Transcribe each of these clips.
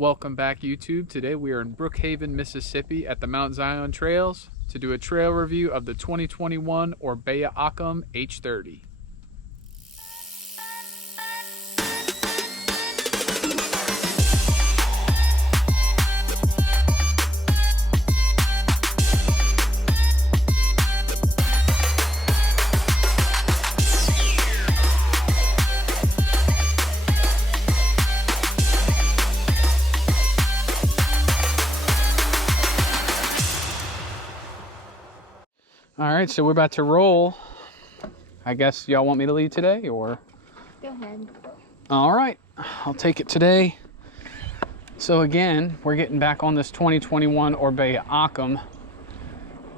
Welcome back, YouTube. Today we are in Brookhaven, Mississippi at the Mount Zion Trails to do a trail review of the 2021 Orbea Occam H30. All right, so we're about to roll. I guess y'all want me to lead today, or? Go ahead. All right, I'll take it today. So again, we're getting back on this 2021 Orbea Occam.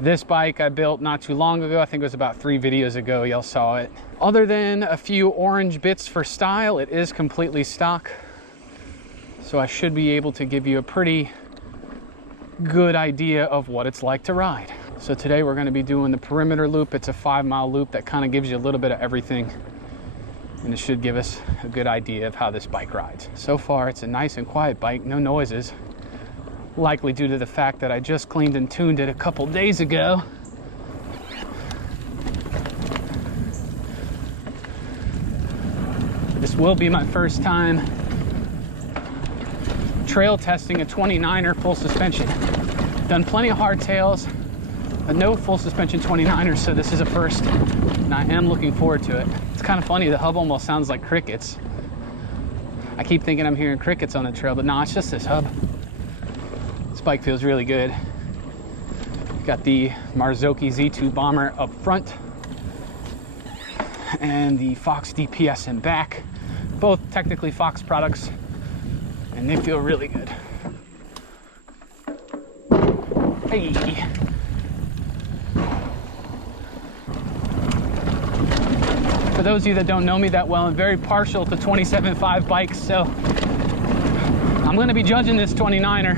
This bike I built not too long ago. I think it was about 3 videos ago y'all saw it. Other than a few orange bits for style, it is completely stock. So I should be able to give you a pretty good idea of what it's like to ride. So today we're going to be doing the perimeter loop. It's a 5-mile loop that kind of gives you a little bit of everything, and it should give us a good idea of how this bike rides. So far it's a nice and quiet bike, no noises, likely due to the fact that I just cleaned and tuned it a couple days ago. This will be my first time trail testing a 29er full suspension. Done plenty of hardtails, but no full suspension 29ers, so this is a first, and I am looking forward to it. It's kind of funny, the hub almost sounds like crickets. I keep thinking I'm hearing crickets on the trail, but no, it's just this hub. This bike feels really good. Got the Marzocchi Z2 Bomber up front and the Fox DPS in back. Both technically Fox products, and they feel really good. Hey. For those of you that don't know me that well, I'm very partial to 27.5 bikes, so I'm going to be judging this 29er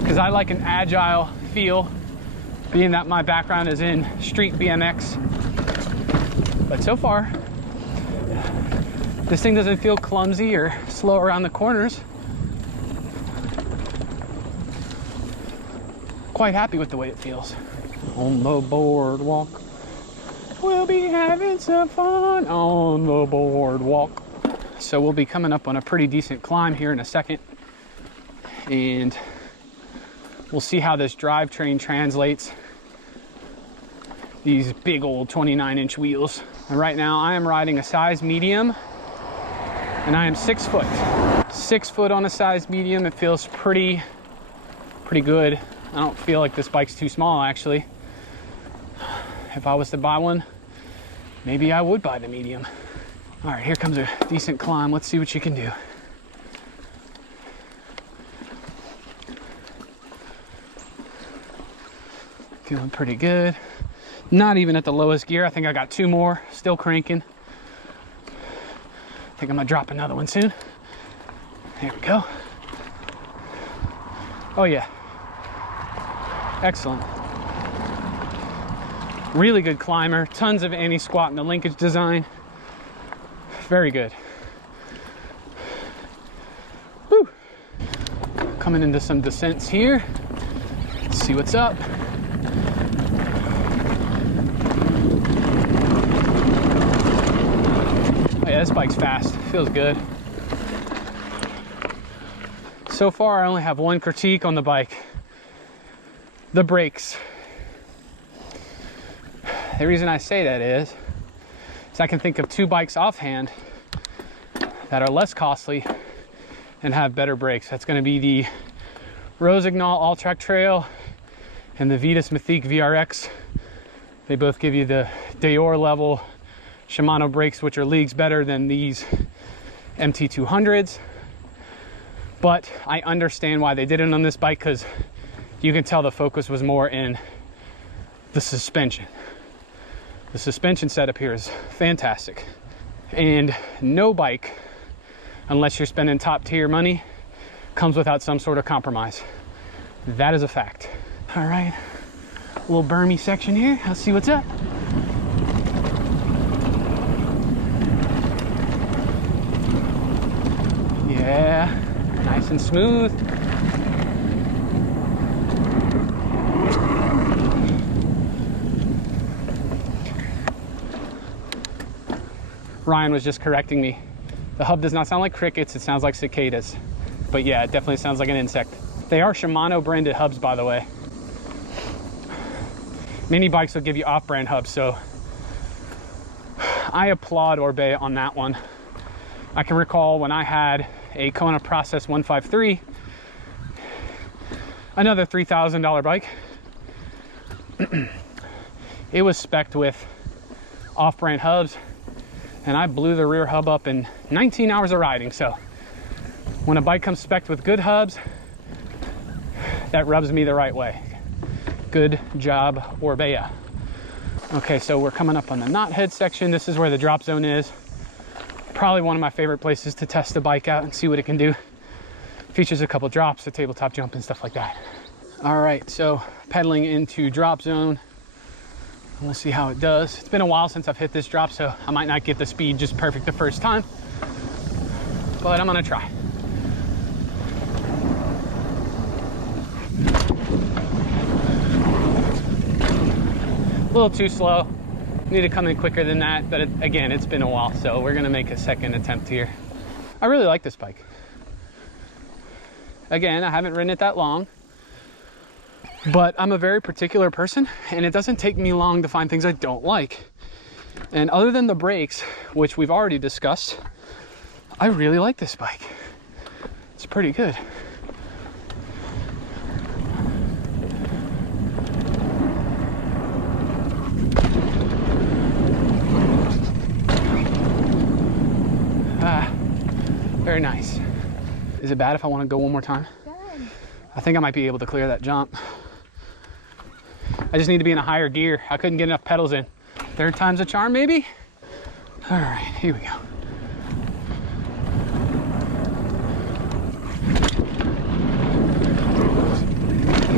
because I like an agile feel, being that my background is in street BMX. But so far, this thing doesn't feel clumsy or slow around the corners. Quite happy with the way it feels. On the boardwalk, we'll be having some fun on the boardwalk. So we'll be coming up on a pretty decent climb here in a second, and we'll see how this drivetrain translates. These big old 29-inch wheels. And right now I am riding a size medium, and I am 6 foot. 6 foot on a size medium. It feels pretty good. I don't feel like this bike's too small, actually. If I was to buy one, maybe I would buy the medium. All right, here comes a decent climb. Let's see what you can do. Feeling pretty good. Not even at the lowest gear. I think I got 2 more, still cranking. I think I'm gonna drop another one soon. There we go. Oh yeah. Excellent. Really good climber, tons of anti-squat in the linkage design. Very good. Woo. Coming into some descents here. Let's see what's up. Oh yeah, this bike's fast. Feels good. So far, I only have one critique on the bike. The brakes. The reason I say that is I can think of 2 bikes offhand that are less costly and have better brakes. That's going to be the Rossignol All-Track Trail and the Vitas Mythique VRX. They both give you the Deore level Shimano brakes, which are leagues better than these MT200s. But I understand why they did it on this bike, because you can tell the focus was more in the suspension. The suspension setup here is fantastic. And no bike, unless you're spending top tier money, comes without some sort of compromise. That is a fact. All right, a little bermy section here. Let's see what's up. Yeah, Nice and smooth. Ryan was just correcting me. The hub does not sound like crickets, it sounds like cicadas. But yeah, it definitely sounds like an insect. They are Shimano branded hubs, by the way. Many bikes will give you off-brand hubs, so I applaud Orbea on that one. I can recall when I had a Kona Process 153, another $3,000 bike. It was spec'd with off-brand hubs, and I blew the rear hub up in 19 hours of riding. So when a bike comes spec'd with good hubs, that rubs me the right way. Good job, Orbea. Okay, so we're coming up on the knothead section. This is where the drop zone is. Probably one of my favorite places to test the bike out and see what it can do. Features a couple drops, a tabletop jump and stuff like that. All right, so pedaling into drop zone. We'll see how it does. It's been a while since I've hit this drop, so I might not get the speed just perfect the first time, but I'm gonna try. A little too slow. Need to come in quicker than that, but again, it's been a while, so we're gonna make a second attempt here. I really like this bike. Again, I haven't ridden it that long, but I'm a very particular person, and it doesn't take me long to find things I don't like. And other than the brakes, which we've already discussed, I really like this bike. It's pretty good. Very nice. Is it bad if I want to go one more time? Good. I think I might be able to clear that jump. I just need to be in a higher gear. I couldn't get enough pedals in. Third time's a charm, maybe? All right, here we go.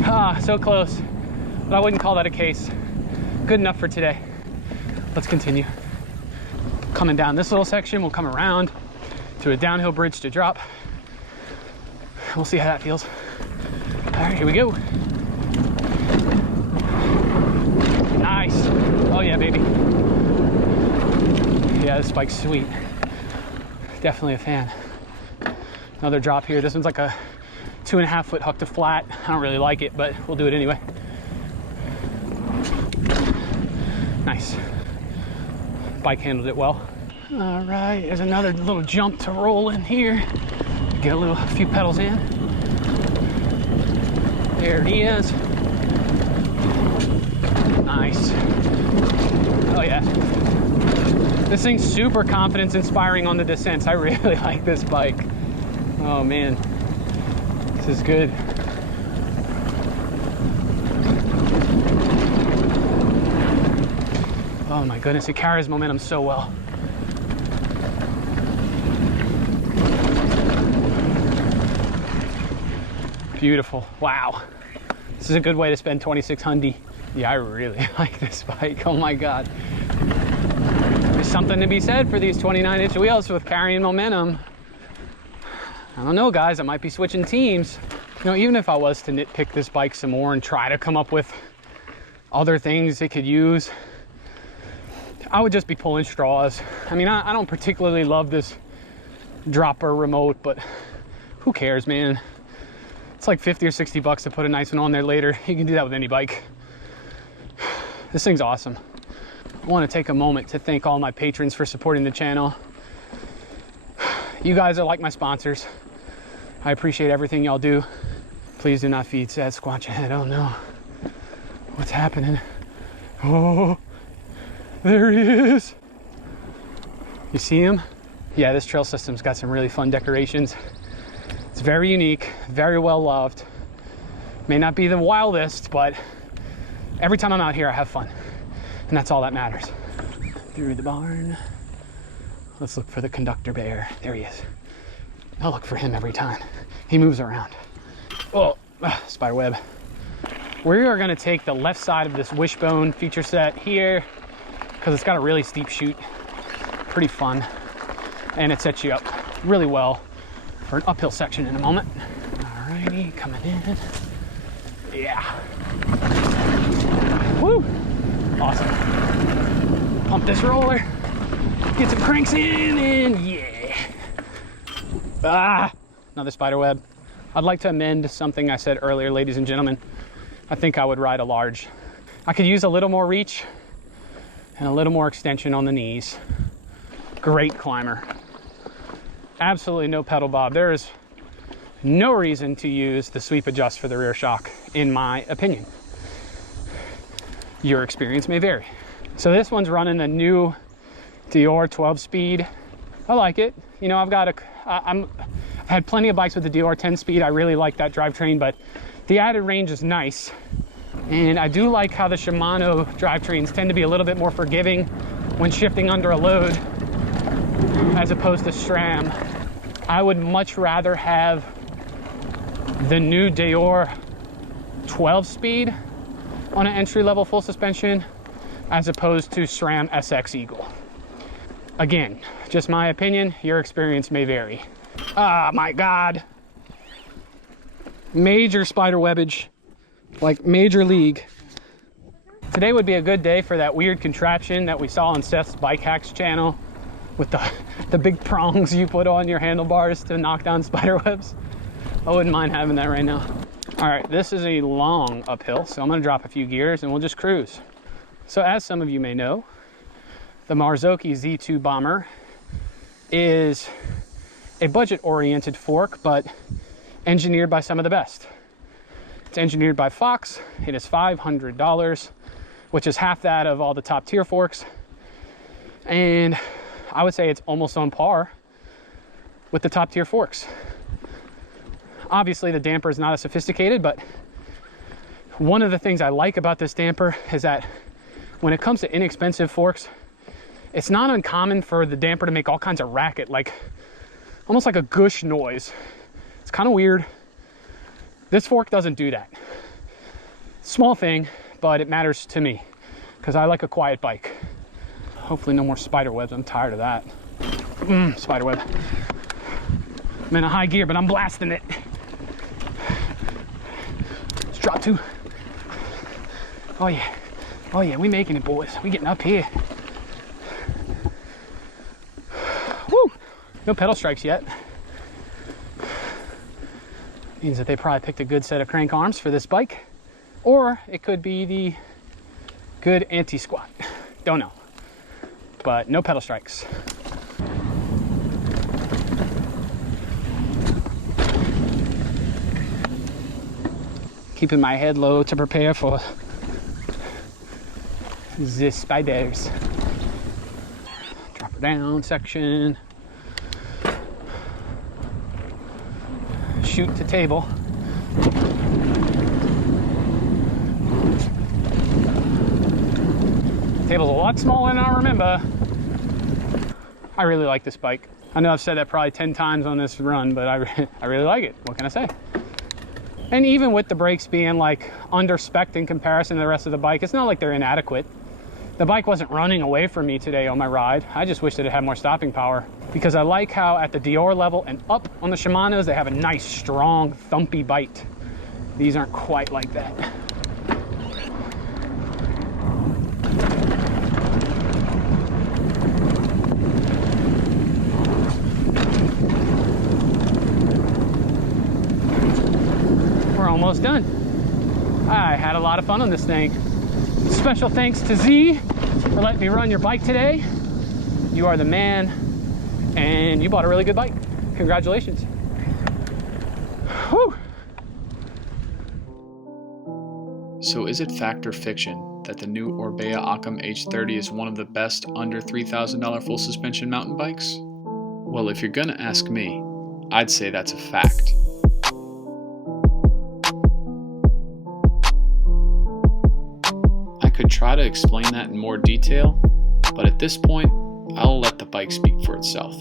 Ah, so close. But I wouldn't call that a case. Good enough for today. Let's continue. Coming down this little section, we'll come around to a downhill bridge to drop. We'll see how that feels. All right, here we go. Nice. Oh yeah, baby. Yeah, this bike's sweet. Definitely a fan. Another drop here. This one's like a 2.5 foot huck to flat. I don't really like it, but we'll do it anyway. Nice. Bike handled it well. All right, there's another little jump to roll in here. Get a few pedals in. There he is. Nice. Oh yeah. This thing's super confidence inspiring on the descents. I really like this bike. Oh man, this is good. Oh my goodness, it carries momentum so well. Beautiful. Wow. This is a good way to spend 2,600. Yeah, I really like this bike. Oh my God. There's something to be said for these 29-inch wheels with carrying momentum. I don't know, guys. I might be switching teams. You know, even if I was to nitpick this bike some more and try to come up with other things it could use, I would just be pulling straws. I mean, I don't particularly love this dropper remote, but who cares, man? It's like 50 or 60 bucks to put a nice one on there later. You can do that with any bike. This thing's awesome. I want to take a moment to thank all my patrons for supporting the channel. You guys are like my sponsors. I appreciate everything y'all do. Please do not feed sad squatch ahead. Oh no. What's happening? Oh, there he is. You see him? Yeah, this trail system's got some really fun decorations. It's very unique, very well loved. May not be the wildest, but every time I'm out here, I have fun. And that's all that matters. Through the barn. Let's look for the conductor bear. There he is. I'll look for him every time. He moves around. Oh, spider web. We are gonna take the left side of this wishbone feature set here because it's got a really steep chute. Pretty fun. And it sets you up really well for an uphill section in a moment. Alrighty, coming in. Yeah. Woo! Awesome. Pump this roller. Get some cranks in, and yeah. Ah, another spider web. I'd like to amend something I said earlier, ladies and gentlemen. I think I would ride a large. I could use a little more reach and a little more extension on the knees. Great climber. Absolutely no pedal bob. There is no reason to use the sweep adjust for the rear shock, in my opinion. Your experience may vary. So this one's running the new Dior 12 speed. I like it. You know, I've had plenty of bikes with the Dior 10 speed. I really like that drivetrain, but the added range is nice. And I do like how the Shimano drivetrains tend to be a little bit more forgiving when shifting under a load as opposed to SRAM. I would much rather have the new Dior 12 speed on an entry-level full suspension as opposed to SRAM SX Eagle. Again, just my opinion, your experience may vary. Ah, my God. Major spider webbage, like major league. Today would be a good day for that weird contraption that we saw on Seth's Bike Hacks channel with the big prongs you put on your handlebars to knock down spider webs. I wouldn't mind having that right now. All right, this is a long uphill, so I'm gonna drop a few gears and we'll just cruise. So as some of you may know, the Marzocchi Z2 Bomber is a budget-oriented fork, but engineered by some of the best. It's engineered by Fox. It is $500, which is half that of all the top tier forks. And I would say it's almost on par with the top tier forks. Obviously the damper is not as sophisticated, but one of the things I like about this damper is that when it comes to inexpensive forks, it's not uncommon for the damper to make all kinds of racket, like almost like a gush noise. It's kind of weird. This fork doesn't do that. Small thing, but it matters to me because I like a quiet bike. Hopefully no more spider webs. I'm tired of that. Spider web. I'm in a high gear, but I'm blasting it. Let's drop two. Oh yeah. Oh yeah, we making it, boys. We getting up here. Woo! No pedal strikes yet. Means that they probably picked a good set of crank arms for this bike. Or it could be the good anti-squat. Don't know. But no pedal strikes. Keeping my head low to prepare for the spiders. Drop her down section. Shoot to table. Table's a lot smaller than I remember. I really like this bike. I know I've said that probably 10 times on this run, but I really like it. What can I say? And even with the brakes being like under spec'd in comparison to the rest of the bike, it's not like they're inadequate. The bike wasn't running away from me today on my ride. I just wish that it had more stopping power because I like how at the Dior level and up on the Shimanos, they have a nice, strong, thumpy bite. These aren't quite like that. We're almost done. I had a lot of fun on this thing. Special thanks to Z for letting me run your bike today. You are the man, and you bought a really good bike. Congratulations. Whew. So is it fact or fiction that the new Orbea Occam H30 is one of the best under $3,000 full suspension mountain bikes? Well, if you're gonna ask me, I'd say that's a fact. Could try to explain that in more detail, but at this point, I'll let the bike speak for itself.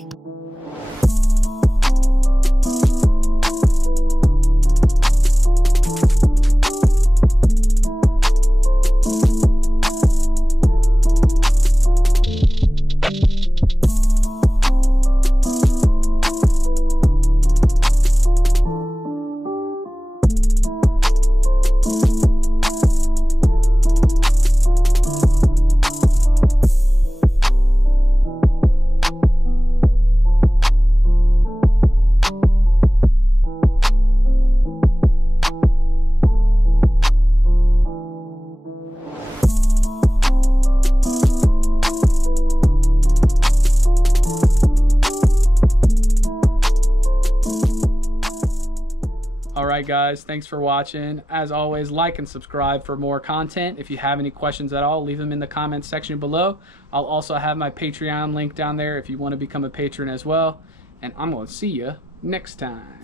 All right, guys, thanks for watching. As always, like and subscribe for more content. If you have any questions at all, leave them in the comments section below. I'll also have my Patreon link down there if you want to become a patron as well. And I'm going to see you next time.